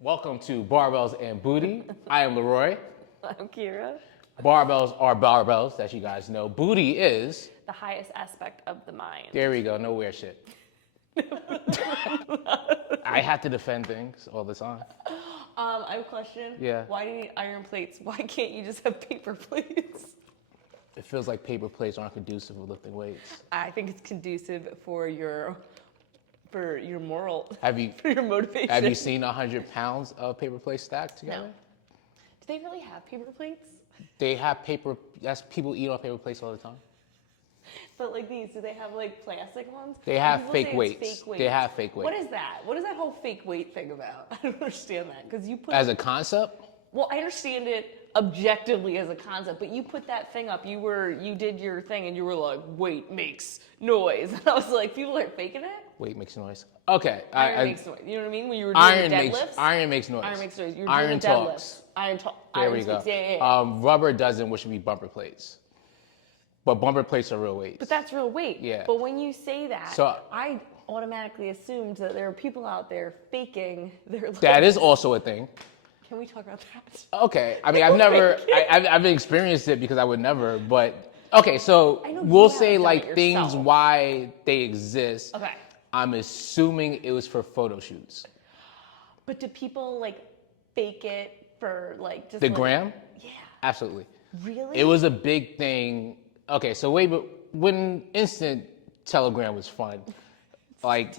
Welcome to Barbells and Booty. I am Leroy. I'm Kira. Barbells are barbells, that you guys know. Booty is... The highest aspect of the mind. There we go, no weird shit. I have to defend things all the time. I have a question. Yeah. Why do you need iron plates? Why can't you just have paper plates? It feels like paper plates aren't conducive with lifting weights. I think it's conducive for your moral, Have you for your motivation. have you seen 100 pounds of paper plates stacked together? No. Do they really have paper plates? They have paper, that's people eat off paper plates all the time. But like these, do they have like plastic ones? They have People fake say it's weights. fake weights. They have fake weights. What is that? What is that whole fake weight thing about? I don't understand that. Because you put As a concept, Well, I understand it objectively as a concept, but you put that thing up. You did your thing, and you were like, "Weight makes noise." And I was like, "People are faking it." weight makes noise. Okay. Iron makes noise. You know what I mean? When you were doing Iron the makes deadlifts. iron makes noise. Iron makes noise. You were Iron doing the talks. deadlifts. There Iron we go. speaks. Yeah. Rubber doesn't, which would be bumper plates. But bumper plates are real weights. But that's real weight. Yeah. But when you say that, So- I automatically assumed that there are people out there faking their. That is also a thing. Can we talk about that? Okay. I mean, I've experienced it because I would never, but okay. So I know we'll you say haven't done like it things yourself. why they exist. Okay. I'm assuming it was for photo shoots. But do people like fake it for like just The like, gram? Yeah. Absolutely. Really? It was a big thing. Okay, so when instant telegram was fun, like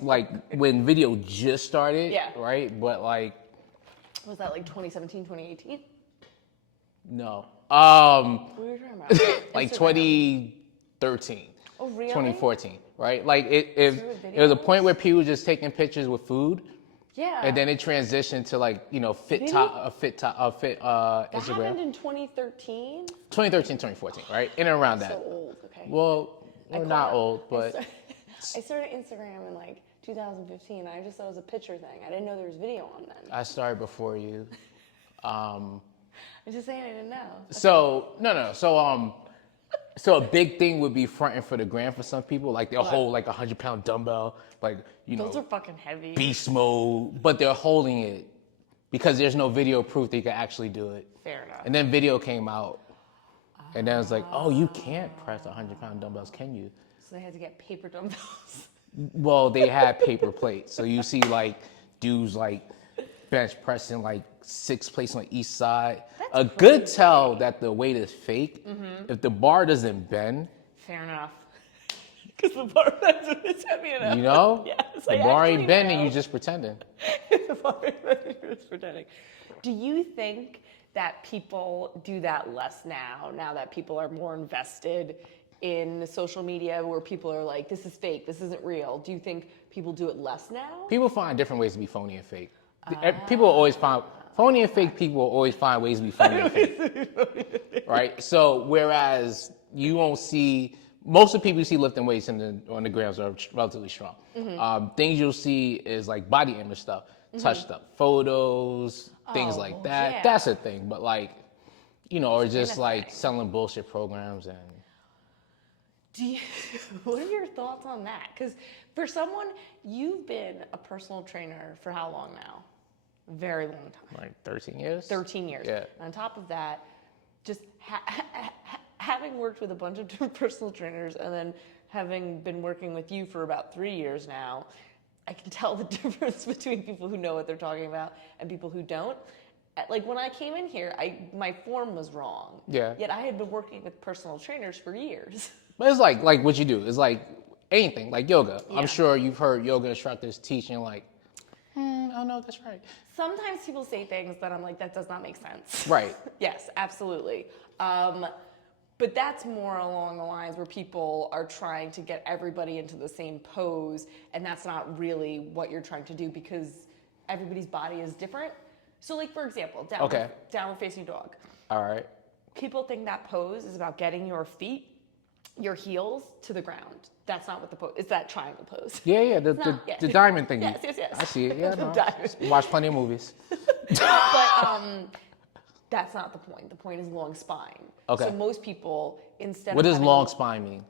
when video just started, Yeah. right? But like, Was that like 2017, 2018? no, What were you talking about? like Instagram. 2013, Oh, really? 2014, right? Like it Through was a videos? point where people were just taking pictures with food, Yeah. and then it transitioned to like fit Really? Instagram. That happened in 2013? 2013, 2014, right? In and around So that. old, okay. Well, we're not caught- old, I but. I started Instagram in like 2015. I just thought it was a picture thing. I didn't know there was video on then. I started before you. I'm just saying I didn't know. So no. So a big thing would be fronting for the gram for some people. Like they'll hold like 100-pound dumbbell, like Those are fucking heavy. beast mode, but they're holding it because there's no video proof they can actually do it. Fair enough. And then video came out, and then it's like, oh, you can't press 100-pound dumbbells, can you? So they had to get paper dumbbells. Well, they had paper plates, so you see like dudes like bench pressing like 6 plates on each side. A good tell that the weight is fake if the bar doesn't bend. Fair enough. Because the bar bends when it's heavy enough. You know, Yes, the I bar actually ain't bending, know. you just pretending. The bar bends, you're just pretending. Do you think that people do that less now that people are more invested in social media where people are like, this is fake, this isn't real? Do you think people do it less now? People find different ways to be phony and fake. People will always find phony and fake. People will always find ways to be phony and fake, right? So whereas you won't see most of the people you see lifting weights on the grams are relatively strong. Things you'll see is like body image stuff, touched up photos, things like that. yeah. That's a thing. But like, or just a like thing. selling bullshit programs and. What are your thoughts on that? Because for someone, you've been a personal trainer for how long now? Very long time. Like 13 years? 13 years. Yeah. On top of that, just having worked with a bunch of different personal trainers and then having been working with you for about 3 years now, I can tell the difference between people who know what they're talking about and people who don't. Like when I came in here, my form was wrong. Yeah. Yet I had been working with personal trainers for years. But it's like what you do. It's like anything, like yoga. Yeah. I'm sure you've heard yoga instructors teaching like, I don't know if that's right. Sometimes people say things that I'm like, that does not make sense. Right. Yes, absolutely. But that's more along the lines where people are trying to get everybody into the same pose, and that's not really what you're trying to do because everybody's body is different. So like, for example, downward facing dog. All right. People think that pose is about getting your feet, your heels to the ground. That's not what the pose, it's that triangle pose. Yeah, the not- the diamond thing. Yes. I see it. Yeah, The no. diamond. Watch plenty of movies. But that's not the point. The point is long spine. Okay. So most people, instead What of does having, long spine mean?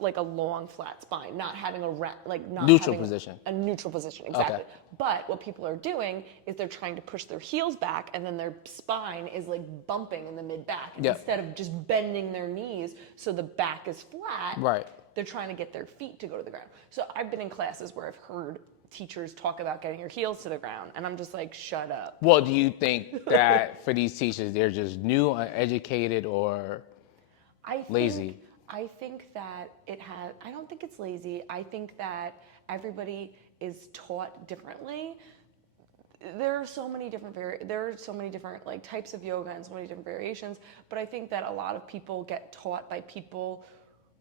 like a long flat spine, not having not Neutral having position. a neutral position, exactly. Okay. But what people are doing is they're trying to push their heels back, and then their spine is like bumping in the mid back Yep. instead of just bending their knees so the back is flat. Right. They're trying to get their feet to go to the ground. So I've been in classes where I've heard teachers talk about getting your heels to the ground, and I'm just like, shut up. Well, do you think that for these teachers, they're just new, uneducated, or lazy? I think that I don't think it's lazy. I think that everybody is taught differently. There are so many different like types of yoga and so many different variations, but I think that a lot of people get taught by people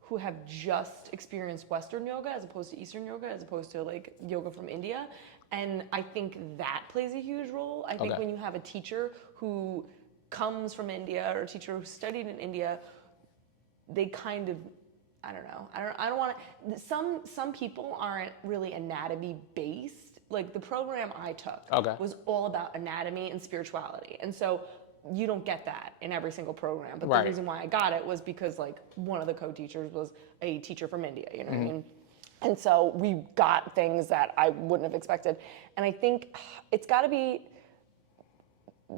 who have just experienced Western yoga as opposed to Eastern yoga, as opposed to like yoga from India. And I think that plays a huge role. I think when you have a teacher who comes from India or a teacher who studied in India, they kind of, I don't know. I don't want to. Some people aren't really anatomy based. Like the program I took was all about anatomy and spirituality, and so you don't get that in every single program. But the reason why I got it was because like one of the co-teachers was a teacher from India. You know what I mean? And so we got things that I wouldn't have expected. And I think it's got to be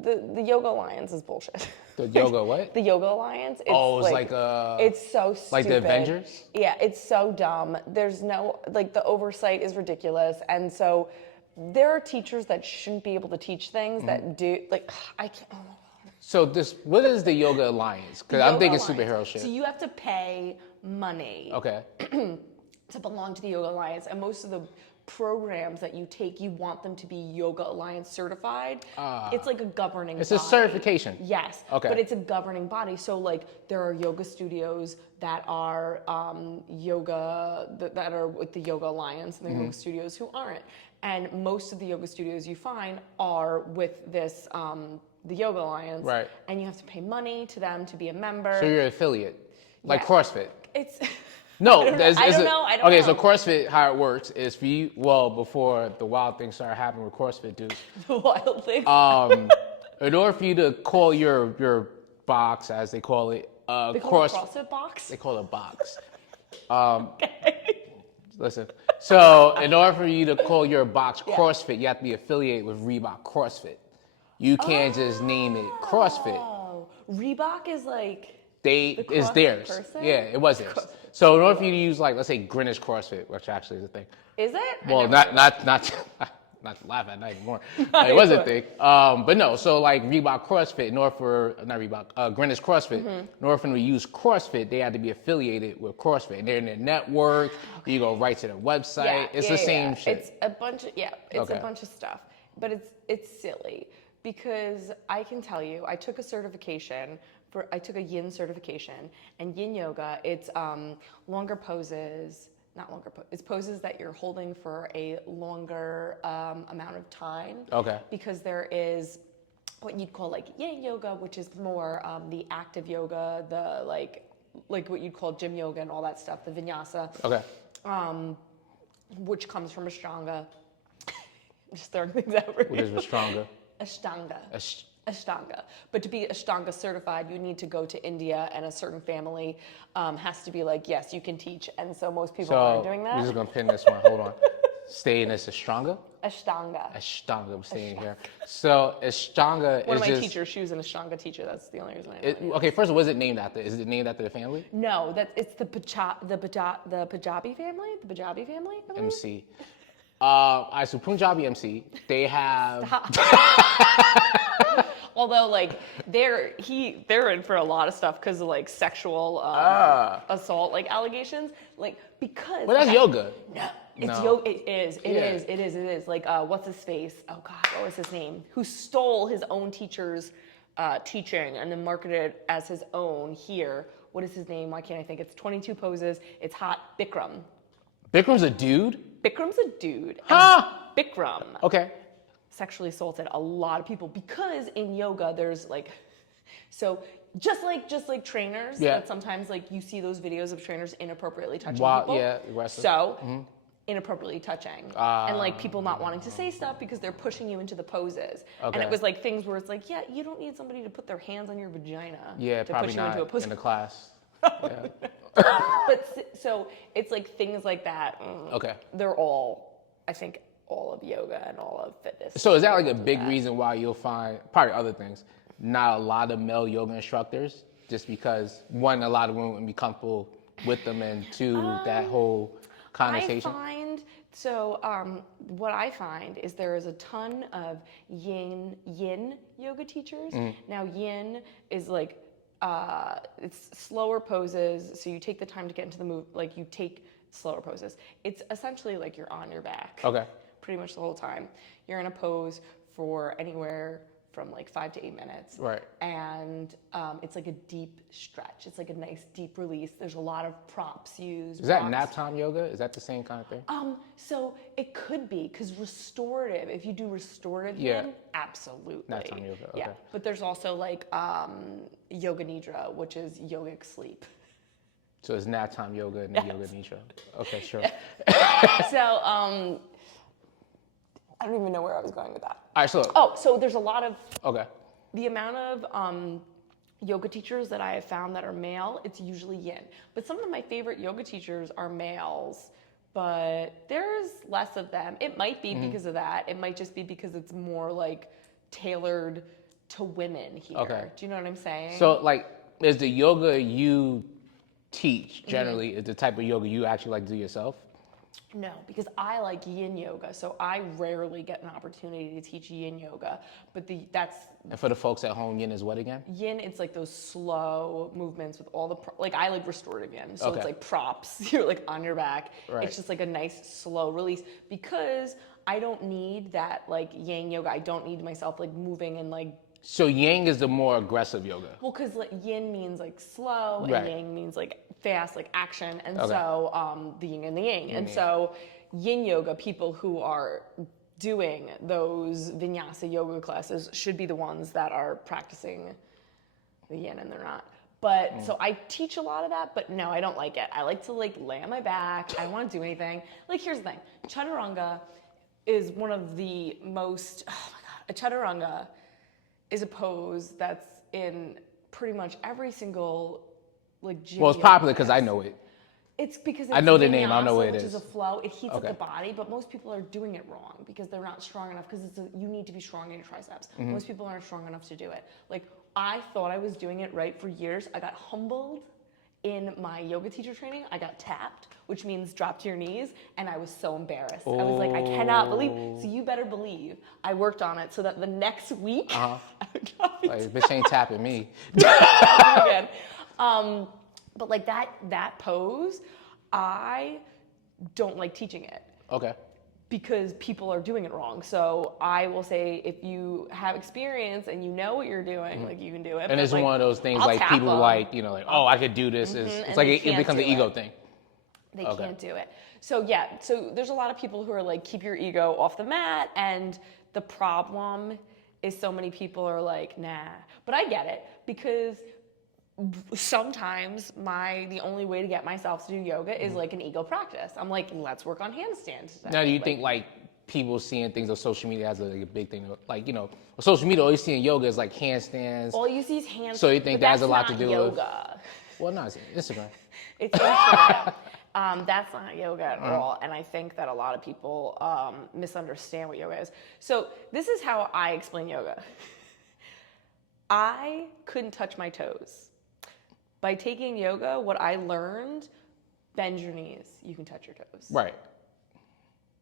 the Yoga Alliance is bullshit. The yoga what? The Yoga Alliance. It's it's so stupid. like the Avengers? Yeah, it's so dumb. There's no, like, the oversight is ridiculous. And so there are teachers that shouldn't be able to teach things that do, like, I can't, oh my God. So what is the Yoga Alliance? Because I'm thinking superhero shit. So you have to pay money to belong to the Yoga Alliance. And most of the programs that you take, you want them to be Yoga Alliance certified. It's like a governing It's body. a certification. Yes. Okay. But it's a governing body. So like there are yoga studios that are yoga, that are with the Yoga Alliance, and there are yoga studios who aren't. And most of the yoga studios you find are with this, the Yoga Alliance. Right. And you have to pay money to them to be a member. So you're an affiliate, like Yeah. CrossFit. It's... No, I don't know. Okay, so CrossFit, how it works is for you. Well, before the wild things started happening with CrossFit dudes, The wild thing. in order for you to call your box, as they call it, they call it CrossFit box. They call it box. Listen. So in order for you to call your box CrossFit, you have to be affiliated with Reebok CrossFit. You can't just name it CrossFit. Oh, Reebok is like... It's theirs. person? Yeah, it was theirs. So in order for you to use, like, let's say Greenwich CrossFit, which actually is a thing. Is it? Well, not to laugh at that anymore. It was a thing. But no, so like Reebok CrossFit, Greenwich CrossFit, in order for them to use CrossFit, they had to be affiliated with CrossFit. And they're in their network. You go right to their website. It's the same shit. It's a bunch of a bunch of stuff. But it's silly because I can tell you, I took a certification. I took a Yin certification, and Yin yoga, it's longer poses, not longer poses, it's poses that you're holding for a longer amount of time. Okay. Because there is what you'd call like Yin yoga, which is more the active yoga, the like what you'd call gym yoga and all that stuff, the vinyasa. Okay. Which comes from Ashtanga. Just throwing things out for you. What is Ashtanga? Ashtanga. Ashtanga. But to be Ashtanga certified, you need to go to India, and a certain family has to be like, yes, you can teach. And so most people aren't doing that. We're just going to pin this one. Hold on. Staying as Ashtanga? Ashtanga. Ashtanga, I'm staying here. So Ashtanga is One of my just... teachers, she was an Ashtanga teacher. That's the only reason I know it. Okay, first of all, what is it named after? Is it named after the family? No, it's the Punjabi family? The Punjabi family? I believe? MC. So Punjabi MC, they have... Although, like, they're in for a lot of stuff because of like sexual assault, like allegations, like because. Well, that's yoga. No, it's yoga. It is. Like, what's his face? Oh God, what was his name? Who stole his own teacher's teaching and then marketed it as his own here? What is his name? Why can't I think? It's 22 poses. It's hot. Bikram. Bikram's a dude? Bikram's a dude. Huh? Bikram. Okay. Sexually assaulted a lot of people because in yoga there's like, so just like trainers, that sometimes like you see those videos of trainers inappropriately touching people. Yeah, aggressive. So inappropriately touching and like people not wanting to say stuff because they're pushing you into the poses. Okay. And it was like things where it's like, yeah, you don't need somebody to put their hands on your vagina Yeah, to probably push you not into a pose. in the class. Yeah. So it's like things like that. Okay. They're all, I think, all of yoga and all of fitness. So is that like a big reason why you'll find, probably other things, not a lot of male yoga instructors, just because one, a lot of women wouldn't be comfortable with them, and two, that whole connotation? What I find is there is a ton of yin yoga teachers. Now yin is like, it's slower poses, so you take the time to get into the move, like you take slower poses. It's essentially like you're on your back. Okay. Pretty much the whole time. You're in a pose for anywhere from like 5 to 8 minutes. Right. And it's like a deep stretch. It's like a nice deep release. There's a lot of props used. Is that nap time yoga? Is that the same kind of thing? So it could be, because restorative, if you do restorative Yeah. yin, absolutely. Nap time yoga, Yeah. okay. But there's also like yoga nidra, which is yogic sleep. So it's nap time yoga and yoga nidra. Okay, sure. So I don't even know where I was going with that. All right, so. Oh, so there's a lot of, Okay. the amount of yoga teachers that I have found that are male, it's usually yin. But some of my favorite yoga teachers are males, but there's less of them. It might be because of that. It might just be because it's more like tailored to women here. Okay. Do you know what I'm saying? So, like, is the yoga you teach generally is the type of yoga you actually like to do yourself? No, because I like yin yoga, so I rarely get an opportunity to teach yin yoga. But that's And for the folks at home, yin is what again? yin. It's like those slow movements with all the like I like restorative yin, so Okay. it's like props. You're like on your back. Right. It's just like a nice slow release, because I don't need that like yang yoga. I don't need myself like moving and like. So yang is the more aggressive yoga. Well, because like yin means like slow, and Right. yang means like fast, like action, and Okay. so the yin and the yang, and so yin yoga, people who are doing those vinyasa yoga classes should be the ones that are practicing the yin, and they're not. But so I teach a lot of that, but no, I don't like it. I like to like lay on my back. I don't want to do anything. Like here's the thing, chaturanga is one of the most. Oh my god, a chaturanga is a pose that's in pretty much every single like gym. Well, it's yoga popular because class. I know it. It's because it's I know the name, I don't know vinyasa, what it which is. is a flow. It heats up Okay. the body, but most people are doing it wrong because they're not strong enough. Because you need to be strong in your triceps. Mm-hmm. Most people aren't strong enough to do it. Like I thought I was doing it right for years. I got humbled in my yoga teacher training. I got tapped, which means drop to your knees, and I was so embarrassed. I was like, I cannot believe. So you better believe I worked on it so that the next week I would not be Like, bitch ain't tapping me. again. But like that pose, I don't like teaching it Okay. because people are doing it wrong. So I will say, if you have experience and you know what you're doing, like you can do it. And But, it's like, one of those things I'll like tap people them. like, you know, like, oh, I could do this. It's and like they it can't becomes an do ego it. thing. They Okay. can't do it. So yeah, so there's a lot of people who are like, keep your ego off the mat, and the problem is so many people are like, nah. But I get it, because sometimes the only way to get myself to do yoga is like an ego practice. I'm like, let's work on handstands today. Now, do you think like people seeing things on social media as like a big thing? Like, you know, social media always seeing yoga as like handstands. all you see is hands? So you think but that has that's a lot to not do with- yoga. Well, no, it's Instagram. It's Instagram. That's not yoga at all, and I think that a lot of people misunderstand what yoga is. So this is how I explain yoga. I couldn't touch my toes. By taking yoga, what I learned, bend your knees, you can touch your toes. Right.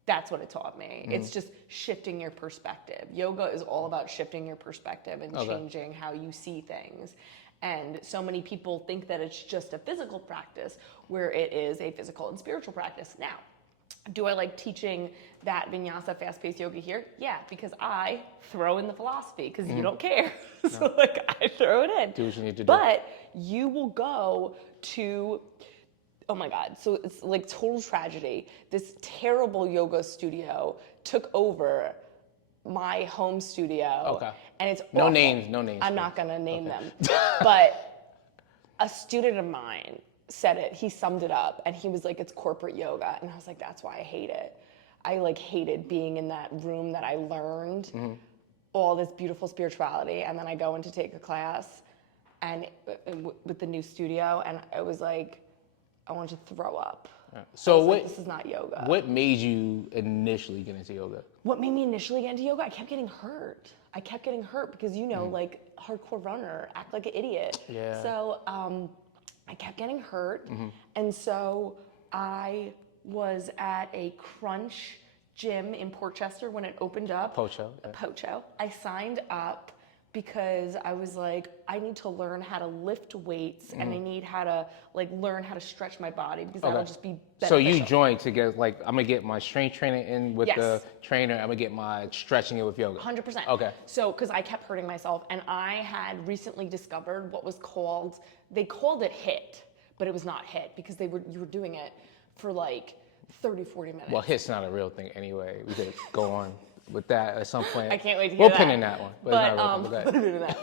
That's what it taught me. It's just shifting your perspective. Yoga is all about shifting your perspective and Okay. changing how you see things. And so many people think that it's just a physical practice, where it is a physical and spiritual practice. Now, do I like teaching that vinyasa fast-paced yoga here? Yeah, because I throw in the philosophy, because you don't care. So like I throw it in. Do what you need to do. But you will go to, oh my God, so it's like total tragedy. This terrible yoga studio took over my home studio. Okay. And it's No awful. names, no names. I'm not gonna name them. But a student of mine said it, he summed it up, and he was like, it's corporate yoga. And I was like, that's why I hate it. I like hated being in that room that I learned all this beautiful spirituality, and then I go in to take a class and with the new studio, and it was like, I wanted to throw up. So Like, this is not yoga. What made you initially get into yoga? What made me initially get into yoga? I kept getting hurt. Because, like hardcore runner, act like an idiot. Yeah. So I kept getting hurt. And so I was at a Crunch gym in Port Chester when it opened up. Pocho. Yeah. Pocho. I signed up because I was like, I need to learn how to lift weights and I need how to learn how to stretch my body because that'll just be beneficial. So you joined to get I'm gonna get my strength training in with the trainer. I'm gonna get my stretching in with yoga. 100%. Okay. So, because I kept hurting myself, and I had recently discovered what was called, they called it HIIT, but it was not HIIT because you were doing it for 30, 40 minutes. Well, HIIT's not a real thing anyway. We could go on with that at some point. I can't wait to hear that. We'll pin in that one. But it's not real. Go ahead.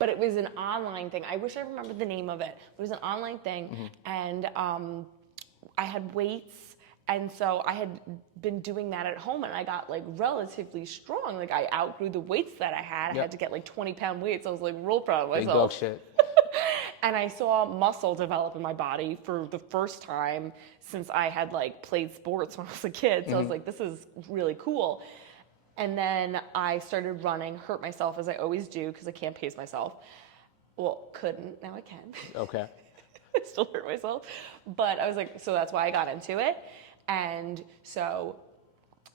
But it was an online thing. I wish I remembered the name of it. It was an online thing, and I had weights, and so I had been doing that at home, and I got relatively strong. I outgrew the weights that I had. I had to get 20-pound weights. I was real proud of myself. Big dog shit. And I saw muscle develop in my body for the first time since I had played sports when I was a kid. So I was like, this is really cool. And then I started running, hurt myself as I always do because I can't pace myself. Well, couldn't, now I can. Okay. I still hurt myself. But I was like, so that's why I got into it. And so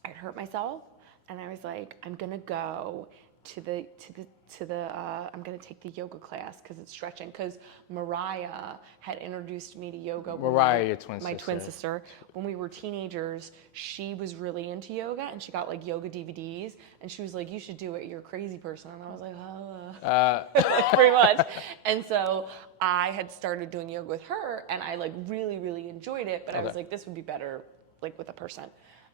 I hurt myself and I was like, I'm gonna go I'm gonna take the yoga class because it's stretching. Because Mariah had introduced me to yoga. Mariah, your twin sister. My twin sister. When we were teenagers, she was really into yoga and she got yoga DVDs and she was like, you should do it, you're a crazy person. And I was like, oh, pretty much. And so I had started doing yoga with her and I really, really enjoyed it, but I was like, this would be better with a person.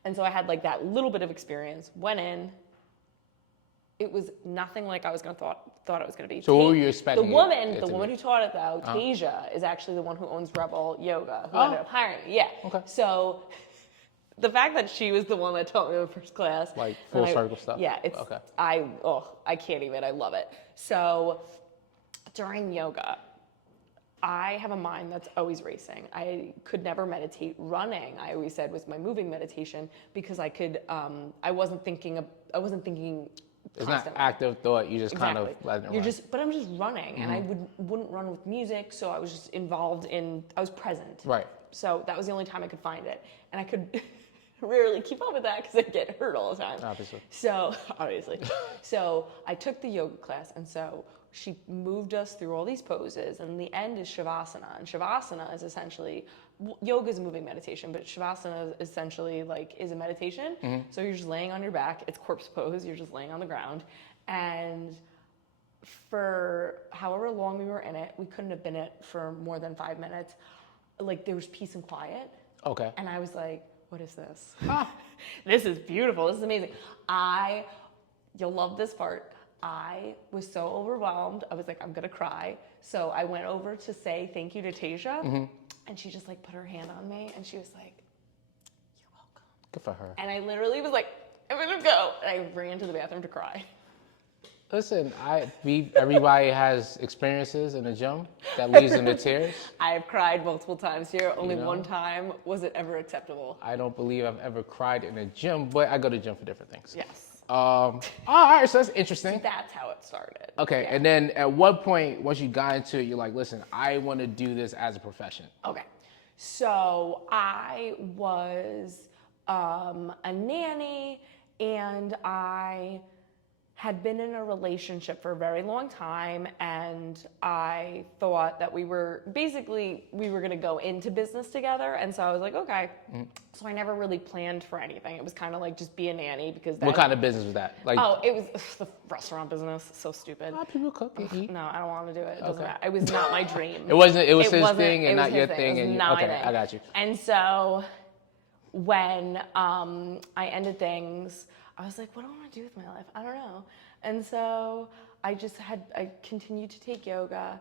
And so I had that little bit of experience, went in. It was nothing like I was thought it was going to be. So what were you expecting? The woman who taught it though, Tasia, is actually the one who owns Rebel Yoga, who ended up hiring me. Yeah. Okay. So the fact that she was the one that taught me the first class, full circle stuff. Yeah. It's okay. I can't even. I love it. So during yoga, I have a mind that's always racing. I could never meditate. Running, I always said, was my moving meditation because I could. I wasn't thinking. It's not active thought. You just kind of let it run. But I'm just running, and I wouldn't run with music, so I was just involved in. I was present. Right. So that was the only time I could find it, and I could rarely keep up with that because I get hurt all the time. Obviously. So so I took the yoga class, and so she moved us through all these poses, and the end is Shavasana, and Shavasana is essentially. Yoga is a moving meditation, but Shavasana is essentially is a meditation. So you're just laying on your back. It's corpse pose. You're just laying on the ground. And for however long we were in it, we couldn't have been in it for more than 5 minutes. There was peace and quiet. Okay. And I was like, what is this? This is beautiful. This is amazing. You'll love this part. I was so overwhelmed. I was like, I'm going to cry. So I went over to say thank you to Tasia. And she just put her hand on me and she was like, you're welcome. Good for her. And I literally was like, I'm gonna go. And I ran to the bathroom to cry. Listen, everybody has experiences in the gym that leads them to tears. I've cried multiple times here. Only one time was it ever acceptable. I don't believe I've ever cried in a gym, but I go to the gym for different things. Yes. All right, so that's interesting. That's how it started. Okay, yeah. And then at what point, once you got into it, you're like, listen, I want to do this as a profession. Okay, so I was a nanny, and I had been in a relationship for a very long time, and I thought that we were going to go into business together, and so I was like, okay. So I never really planned for anything. It was kind of just be a nanny because what kind of business was that? It was the restaurant business. So stupid. People cook and eat. No, I don't want to do it. It doesn't matter. It was not my dream. It was his thing and not your thing. It was not my thing. I got you. And so when I ended things, I was like, what do I want to do with my life? I don't know. And so I continued to take yoga,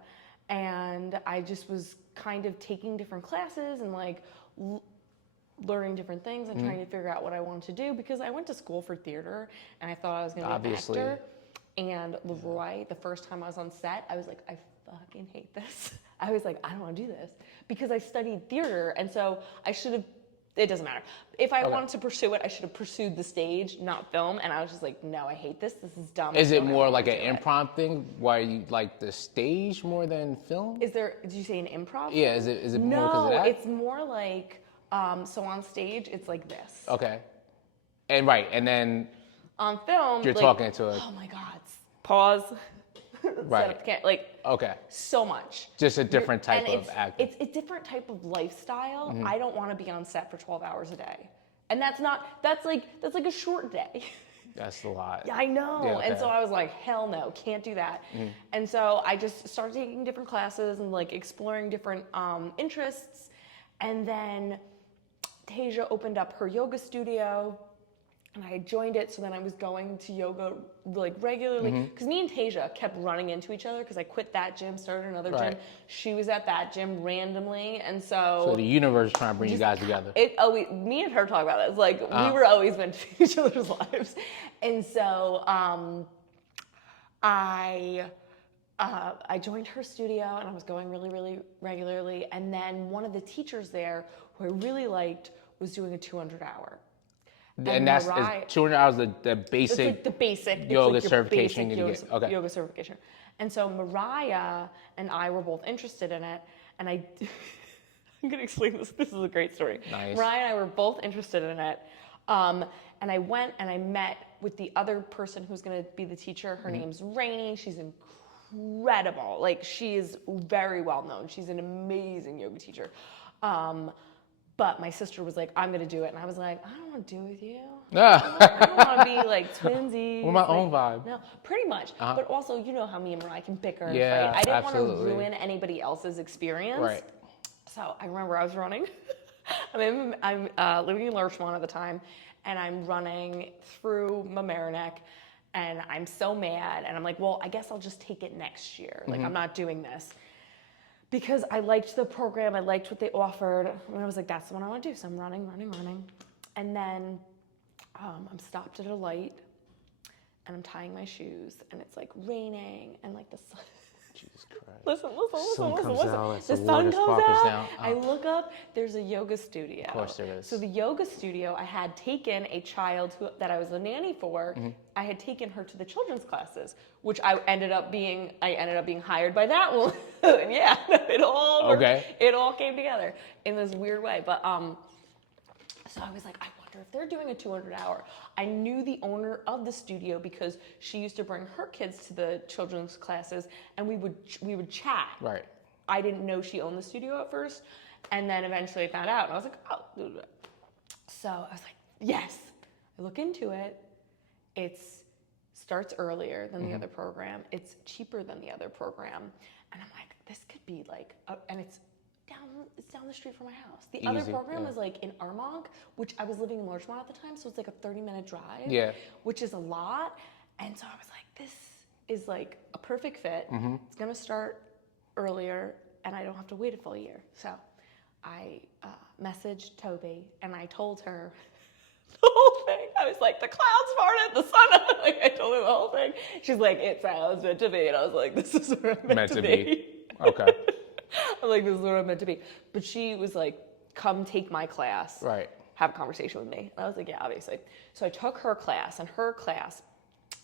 and I just was kind of taking different classes and learning different things and trying to figure out what I wanted to do because I went to school for theater and I thought I was going to be an actor. And Leroy, the first time I was on set, I was like, I fucking hate this. I was like, I don't want to do this because I studied theater, and so I should have. It doesn't matter. If I wanted to pursue it, I should have pursued the stage, not film. And I was just like, no, I hate this. This is dumb. Is it more like an improv thing? Why you like the stage more than film? Is there? Did you say an improv? Yeah. Is it more because of No, that? it's more like so on stage it's like this. Okay. And right, and then On film, you're like, talking to a oh my god, pause. right. Okay. So much. Just a different type And of acting. It's a different type of lifestyle. Mm-hmm. I don't want to be on set for 12 hours a day. And that's like a short day. That's a lot. Yeah, I know. Yeah, And okay. so I was like, hell no, can't do that. And so I just started taking different classes and like exploring different interests. And then Tasia opened up her yoga studio. And I joined it, so then I was going to yoga like regularly. Because me and Tasia kept running into each other because I quit that gym, started another Right. gym. She was at that gym randomly, and so So the universe is trying to bring you guys together. me and her talk about this. Like we were always meant to be each other's lives, and so I joined her studio, and I was going really, really regularly. And then one of the teachers there, who I really liked, was doing a 200-hour. And that's Mariah- 200 hours the It's basic. like the basic it's yoga like your certification basic you yoga, get. Okay. yoga certification. And so Mariah and I were both interested in it, and I'm gonna explain this. This is a great story. Nice. Mariah and I were both interested in it, and I went and I met with the other person who's gonna be the teacher. Her name's Rainey. She's incredible. Like she is very well known. She's an amazing yoga teacher. But my sister was like, I'm going to do it. And I was like, I don't want to do it with you. I don't want to be like twinsies. Well, my like, own vibe. No, pretty much. But also, you know how me and Mariah can bicker and Yeah, fight. I didn't want absolutely. to ruin anybody else's experience. Right. So I remember I was running. I'm living in Larchmont at the time, and I'm running through Mamaroneck, and I'm so mad. And I'm like, well, I guess I'll just take it next year. Like, I'm not doing this. Because I liked the program, I liked what they offered, and I was like, that's the one I want to do. So I'm running. And then I'm stopped at a light, and I'm tying my shoes, and it's like raining, and like the sun. Jesus Christ. Listen. Sun comes out, The the sun water comes sparkles out. down. I look up, there's a yoga studio. Of course there is. So the yoga studio, I had taken a child that I was a nanny for. I had taken her to the children's classes, which I ended up being hired by that one. Yeah, it all worked. Okay. It all came together in this weird way. But so I was like, I wonder if they're doing a 200-hour. I knew the owner of the studio because she used to bring her kids to the children's classes, and we would chat. Right. I didn't know she owned the studio at first, and then eventually I found out, and I was like, oh. So I was like, yes. I look into it. It starts earlier than the other program. It's cheaper than the other program, and I'm like, this could be like, and it's down the street from my house. The other Easy, program yeah. was like in Armonk, which I was living in Larchmont at the time, so it's like a 30-minute drive. Yeah. Which is a lot. And so I was like, this is like a perfect fit. It's gonna start earlier, and I don't have to wait a full year. So I messaged Toby, and I told her the whole thing. I was like, the clouds parted, the sun. Like I told her the whole thing. She's like, it sounds meant to be, and I was like, this is where I'm meant to be. Okay. I'm like, this is where I'm meant to be. But she was like, come take my class. Right. Have a conversation with me. And I was like, yeah, obviously. So I took her class, and her class,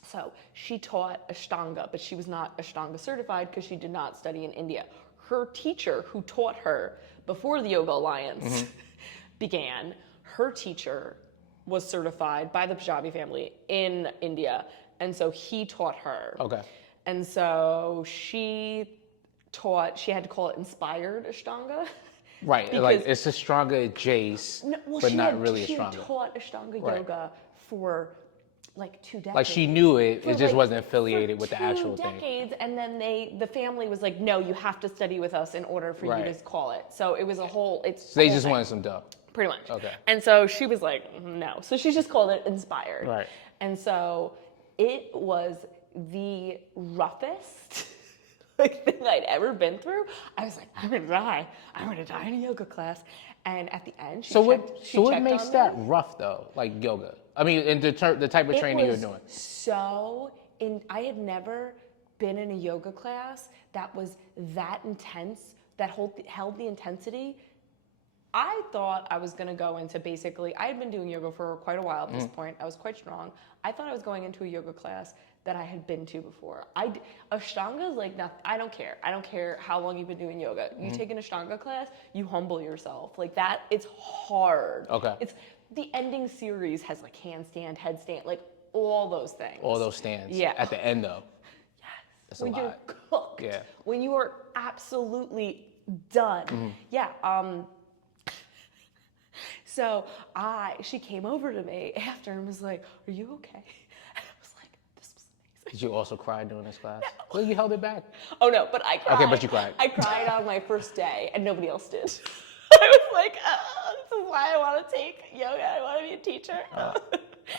so she taught Ashtanga, but she was not Ashtanga certified because she did not study in India. Her teacher who taught her before the Yoga Alliance began, her teacher was certified by the Punjabi family in India. And so he taught her. Okay. And so she had to call it inspired Ashtanga. Right. Like it's a stronger Jace, but not really a she had stronger. taught Ashtanga Right. yoga for like 2 decades. Like she knew it, For it just like- wasn't affiliated for with the 2 actual thing. decades, and then the family was like, no, you have to study with us in order for you Right. to call it. So it was a whole. So they whole just thing. wanted some dough. Pretty much. Okay. And so she was like, no. So she just called it inspired. Right. And so it was the roughest thing I'd ever been through. I was like, I'm gonna die. I'm gonna die in a yoga class. And at the end, she So checked what makes on me. that rough though? Like yoga? I mean, in the type of training you're doing. So I had never been in a yoga class that was that intense, that held the intensity. I thought I was going to go into basically, I had been doing yoga for quite a while at this point. I was quite strong. I thought I was going into a yoga class that I had been to before. Ashtanga is like nothing. I don't care. I don't care how long you've been doing yoga. You take an Ashtanga class, you humble yourself. Like that, it's hard. Okay. It's the ending series has like handstand, headstand, like all those things. All those stands. Yeah. At the end though. Yes. That's a when you're lot. cooked. Yeah. When you are absolutely done. Yeah. So she came over to me after and was like, "Are you okay?" And I was like, "This was amazing." Did you also cry during this class? Well, you held it back. Oh no, but I cried. Okay, but you cried. I cried on my first day, and nobody else did. I was like, "Oh, this is why I want to take yoga. I want to be a teacher."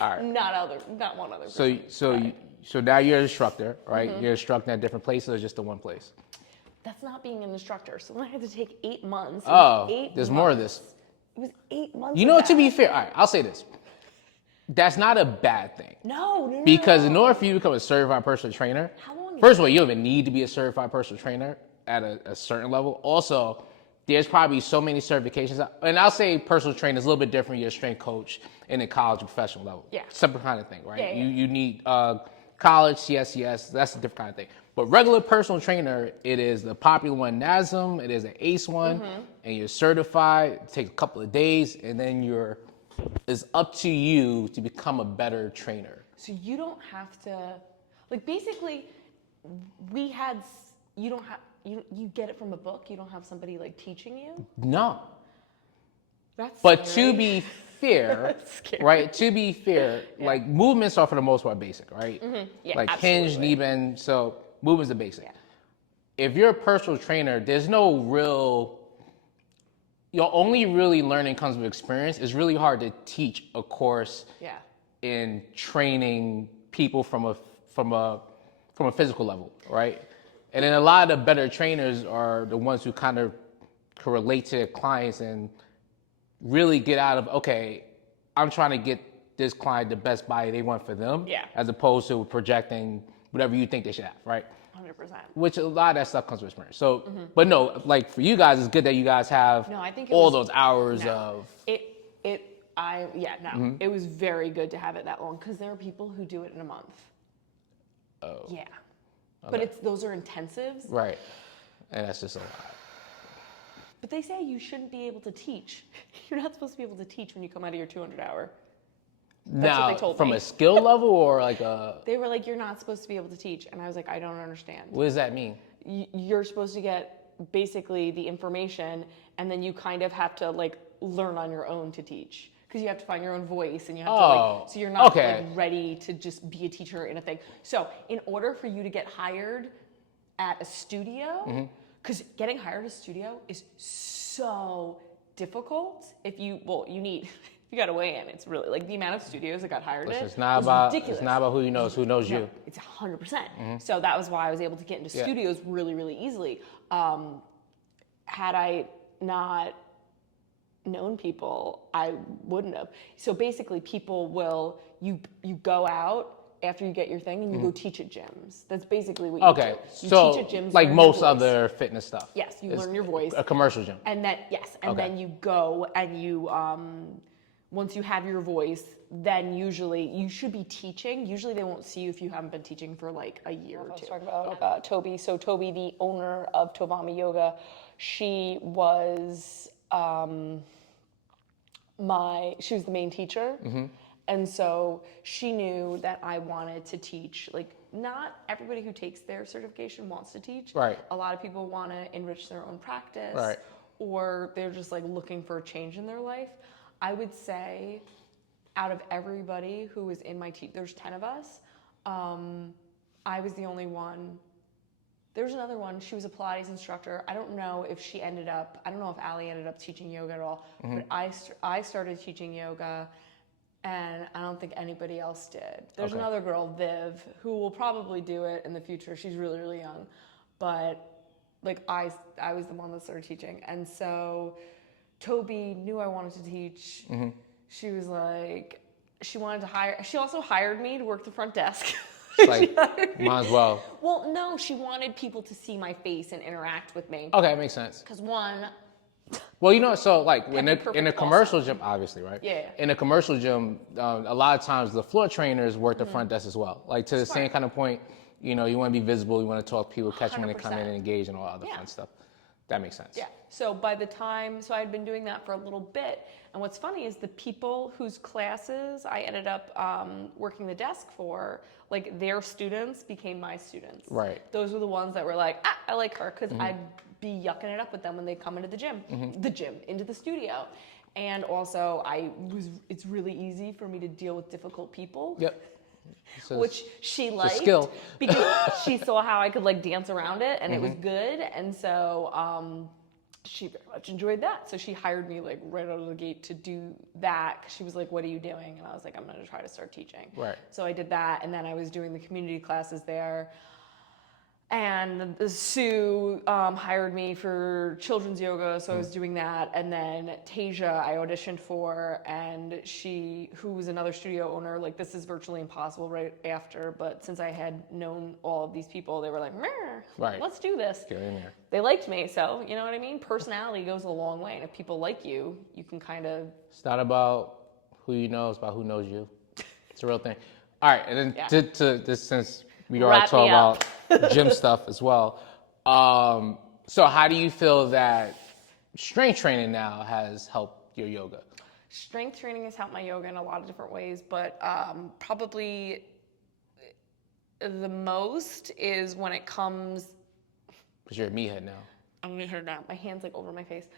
All right. Not one other. So now you're an instructor, right? You're instructing at different places or just the one place? That's not being an instructor. So then I had to take 8 months. Oh, there's more of this. It was 8 months. You know, to be fair, all right, I'll say this. That's not a bad thing. No. Because in order for you to become a certified personal trainer, How long? first of all, you don't even need to be a certified personal trainer at a certain level. Also, there's probably so many certifications. And I'll say personal trainer is a little bit different. You're a strength coach in the college and professional level. Yeah. Separate kind of thing, right? Yeah. You need college, CSCS, that's a different kind of thing. But regular personal trainer, it is the popular one, NASM, it is an ACE one, and you're certified. It takes a couple of days, and then it's up to you to become a better trainer. So you don't have to, like basically, you don't have, you get it from a book. You don't have somebody like teaching you. No. That's But scary. to be fair, That's scary. right? To be fair, like movements are for the most part basic, right? Yeah, like hinge, absolutely. knee bend. So movements are basic. Yeah. If you're a personal trainer, there's no real. Your only really learning comes with experience. It's really hard to teach a course Yeah. in training people from a physical level, right? And then a lot of the better trainers are the ones who kind of can relate to clients and really get out of, okay, I'm trying to get this client the best body they want for them, Yeah. as opposed to projecting whatever you think they should have, right? 100%. Which a lot of that stuff comes with experience. So, but no, like for you guys, it's good that you guys have No, I think it all was- those hours No. of. It was very good to have it that long because there are people who do it in a month. Oh. Yeah. But those are intensives. Right. And that's just a lot. But they say you shouldn't be able to teach. You're not supposed to be able to teach when you come out of your 200-hour. That's what they told from me. a skill level or like a, They were like, you're not supposed to be able to teach. And I was like, I don't understand. what does that mean? You're supposed to get basically the information and then you kind of have to like learn on your own to teach. Because you have to find your own voice and you have to like, so you're not okay. like ready to just be a teacher in a thing. So in order for you to get hired at a studio, because getting hired at a studio is so difficult. If you got to weigh in. It's really like the amount of studios that got hired Listen, at it's not was about ridiculous. it's not about who you know, it's who knows No, you. it's 100%. So that was why I was able to get into studios really, really easily. Had I not known people, I wouldn't have. So basically, people will you go out after you get your thing and you go teach at gyms. That's basically what you Okay, do. You so teach at gyms. like learn your most voice. other fitness stuff. Yes, you It's learn your voice. A commercial gym. And then then you go and you once you have your voice, then usually you should be teaching. Usually they won't see you if you haven't been teaching for like a year or two. Talk about Toby. So Toby, the owner of Tobami Yoga, she was she was the main teacher. And so she knew that I wanted to teach. Like, not everybody who takes their certification wants to teach. Right. A lot of people want to enrich their own practice. Right. Or they're just like looking for a change in their life. I would say out of everybody who was in my team, there's 10 of us, I was the only one. There was another one, she was a Pilates instructor. I don't know if I don't know if Ali ended up teaching yoga at all, but I started teaching yoga and I don't think anybody else did. There's another girl, Viv, who will probably do it in the future. She's really, really young. But like I was the one that started teaching. And so Toby knew I wanted to teach. She was like, she also hired me to work the front desk. It's like, might as well. Well, no, she wanted people to see my face and interact with me. Okay, it makes sense. Because one, Well, you know, so like in a perfect commercial gym, obviously, right? Yeah. In a commercial gym, a lot of times the floor trainers work the front desk as well. Like to the same kind of point, you know, you want to be visible, you want to talk to people, catch them when they come in 100%. and engage and all other Yeah. fun stuff. That makes sense. yeah. So by the time, so I had been doing that for a little bit. And what's funny is the people whose classes I ended up working the desk for, like their students became my students. Right. Those were the ones that were like, I like her, because I'd be yucking it up with them when they come into the gym, into the studio. And also it's really easy for me to deal with difficult people. Yep. So Which she liked skill. because she saw how I could like dance around it and it was good, and so she very much enjoyed that. So she hired me like right out of the gate to do that. She was like, "What are you doing?" And I was like, "I'm going to try to start teaching." Right. So I did that, and then I was doing the community classes there. And Sue hired me for children's yoga, so I was doing that. And then Tasia, I auditioned for, and she, who was another studio owner, like this is virtually impossible right after, but since I had known all of these people, they were like, "Meh, Right. let's do this." Get in there. They liked me, so you know what I mean? Personality goes a long way, and if people like you, you can kind of... It's not about who you know, it's about who knows you. It's a real thing. All right, and then to this, since we already Wrap talk me up. about gym stuff as well. So how do you feel that strength training now has helped your yoga? Strength training has helped my yoga in a lot of different ways, but probably the most is when it comes... Because you're a meathead now. I'm gonna hurt now. My hand's like over my face.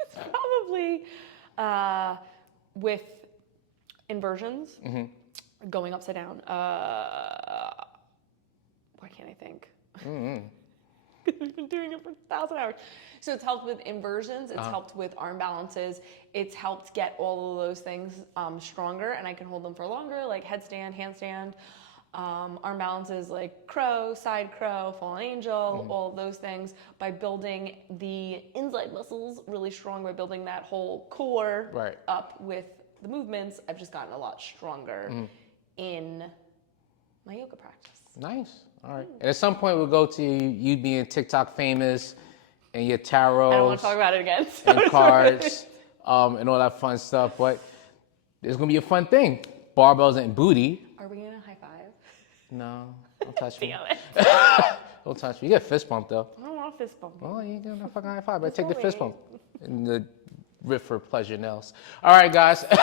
It's probably with inversions, going upside down. Why can't I think? I've been doing it for 1,000 hours. So it's helped with inversions. It's helped with arm balances. It's helped get all of those things stronger, and I can hold them for longer, like headstand, handstand. Arm balances like crow, side crow, fallen angel, all of those things, by building the inside muscles really strong, by building that whole core up with the movements. I've just gotten a lot stronger in my yoga practice. Nice. All right. And at some point we'll go to you being TikTok famous and your tarot I don't want to talk about it again. and cards and all that fun stuff, but it's going to be a fun thing. Barbells and booty. Are we gonna high five? No, don't touch me. Damn it. Don't touch me. You get a fist bump though. I don't want a fist bump. Well, you get a fucking high five, but take the for fist me. bump. And the rip for pleasure nails. All right, guys. Only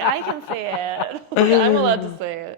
I can say it. I'm allowed to say it.